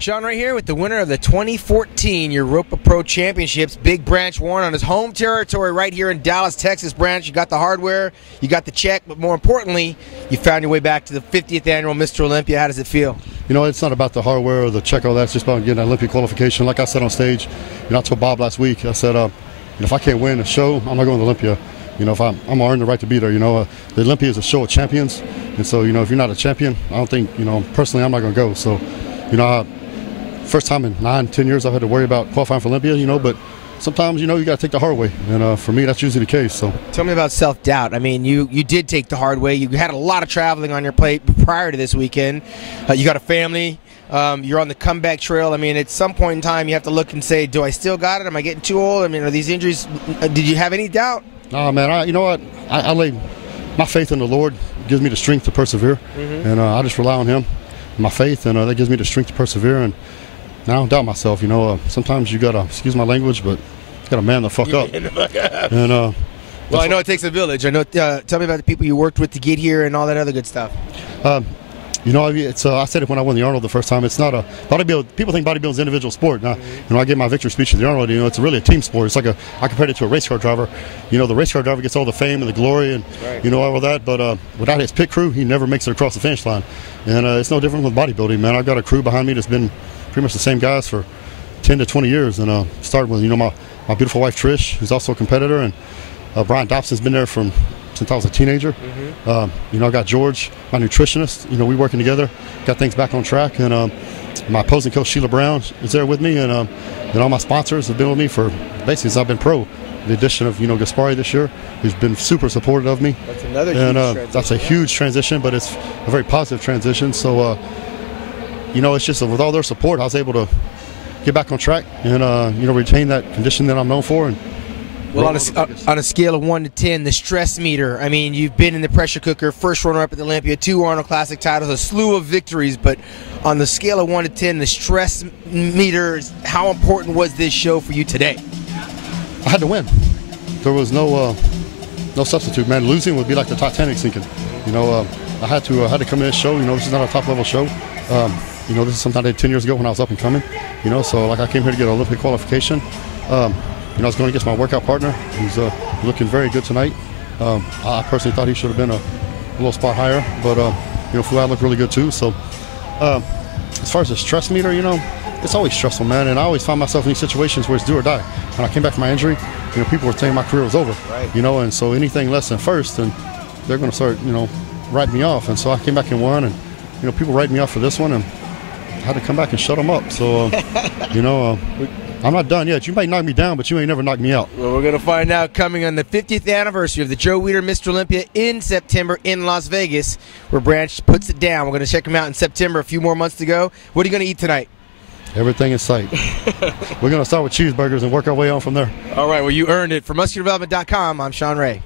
Shawn Ray here with the winner of the 2014 Europa Pro Championships, Big Branch Warren, on his home territory right here in Dallas, Texas. Branch, you got the hardware, you got the check, but more importantly, you found your way back to the 50th annual Mr. Olympia. How does it feel? You know, it's not about the hardware or the check, all that. It's just about getting an Olympic qualification. Like I said on stage, I told Bob last week, I said, if I can't win a show, I'm not going to Olympia. If I'm earned the right to be there. The Olympia is a show of champions, and so if you're not a champion, I don't think personally I'm not going to go. So, first time in 9-10 years I've had to worry about qualifying for Olympia. But sometimes you got to take the hard way, and for me that's usually the case. So, tell me about self-doubt. I mean, you did take the hard way. You had a lot of traveling on your plate prior to this weekend. You got a family. You're on the comeback trail. I mean, at some point in time, you have to look and say, do I still got it? Am I getting too old? I mean, are these injuries? Did you have any doubt? No, man. You know what? I lay my faith in the Lord. Gives me the strength to persevere, and I just rely on Him, my faith, and that gives me the strength to persevere. And I don't doubt myself. Sometimes you gotta, excuse my language, but you gotta man the fuck up. And well, I know it takes a village. I know. Tell me about the people you worked with to get here and all that other good stuff. It's I said it when I won the Arnold the first time. It's not a bodybuilding. People think bodybuilding is an individual sport. Now, I gave my victory speech at the Arnold. It's really a team sport. It's like I compared it to a race car driver. The race car driver gets all the fame and the glory and all of that. But without his pit crew, he never makes it across the finish line. And it's no different with bodybuilding, man. I've got a crew behind me that's been pretty much the same guys for 10 to 20 years. And started with my beautiful wife Trish, who's also a competitor, and Brian Dobson's been there since I was a teenager. I got George, my nutritionist. We're working together, got things back on track, and my opposing coach Sheila Brown is there with me, and all my sponsors have been with me for basically since I've been pro. The addition of Gaspari this year, who's been super supportive of me. That's another huge transition. That's a huge transition, but it's a very positive transition. So it's just with all their support, I was able to get back on track and retain that condition that I'm known for. And well, on a scale of 1 to 10, the stress meter, I mean, you've been in the pressure cooker, first runner-up at the Olympia, 2 Arnold Classic titles, a slew of victories, but on the scale of 1 to 10, the stress meter, how important was this show for you today? I had to win. There was no substitute, man. Losing would be like the Titanic sinking. I had to come in this show. This is not a top-level show. This is something I did 10 years ago when I was up and coming. So I came here to get an Olympic qualification. I was going against my workout partner, who's looking very good tonight. I personally thought he should have been a little spot higher, but Fuad looked really good too. So as far as the stress meter, it's always stressful, man. And I always find myself in these situations where it's do or die. When I came back from my injury, people were saying my career was over, right. And so anything less than first, and they're going to start, writing me off. And so I came back and won, and people write me off for this one, and I had to come back and shut them up. So I'm not done yet. You might knock me down, but you ain't never knocked me out. Well, we're going to find out coming on the 50th anniversary of the Joe Weider Mr. Olympia in September in Las Vegas, where Branch puts it down. We're going to check him out in September, a few more months to go. What are you going to eat tonight? Everything in sight. We're going to start with cheeseburgers and work our way on from there. All right, well, you earned it. For MuscularDevelopment.com, I'm Shawn Ray.